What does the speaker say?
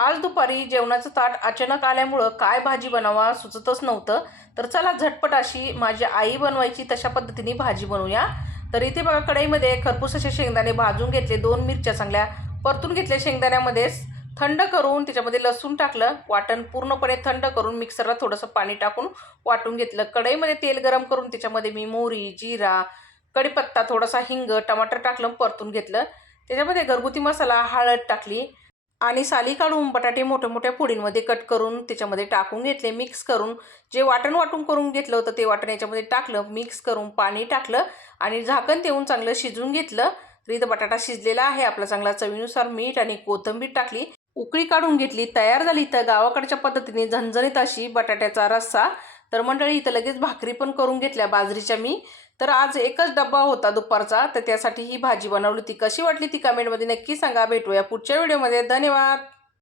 आज दुपारी जेवणाचं ताट अचानक आल्यामुळं काय भाजी बनावा सुचतच नव्हतं. तर चला झटपट अशी माझी आई बनवायची तशा पद्धतीने भाजी बनवूया. तर इथे बघा कढईमध्ये खरपूस असे शेंगदाणे भाजून घेतले, 2 मिरच्या चांगल्या परतून घेतल्या. शेंगदाण्यामध्येच थंड करून त्याच्यामध्ये लसूण टाकलं. वाटण पूर्णपणे थंड करून मिक्सरला थोडंसं पाणी टाकून वाटून घेतलं. कढईमध्ये तेल गरम करून त्याच्यामध्ये मी मोहरी, जिरा, कढीपत्ता, थोडासा हिंग, टमाटर टाकलं, परतून घेतलं. त्याच्यामध्ये घरगुती मसाला, हळद टाकली आणि साली काढून बटाटे मोठ्या मोठ्या फोडींमध्ये कट करून त्याच्यामध्ये टाकून घेतले. मिक्स करून जे वाटण वाटून करून घेतलं होतं ते वाटण याच्यामध्ये टाकलं. मिक्स करून पाणी टाकलं आणि झाकण देऊन चांगलं शिजवून घेतलं. तर इथं बटाटा शिजलेला आहे. आपला चांगला चवीनुसार मीठ आणि कोथिंबीर टाकली, उकळी काढून घेतली. तयार झाली तर गावाकडच्या पद्धतीने झणझणीत अशी बटाट्याचा रस्सा. तर मंडळी इथं लगेच भाकरी पण करून घेतल्या बाजरीच्या मी. तर आज एकच डब्बा होता दुपारचा, तर त्यासाठी ही भाजी बनवली. ती कशी वाटली ती कमेंटमध्ये नक्की सांगा. भेटूया पुढच्या व्हिडिओमध्ये. धन्यवाद.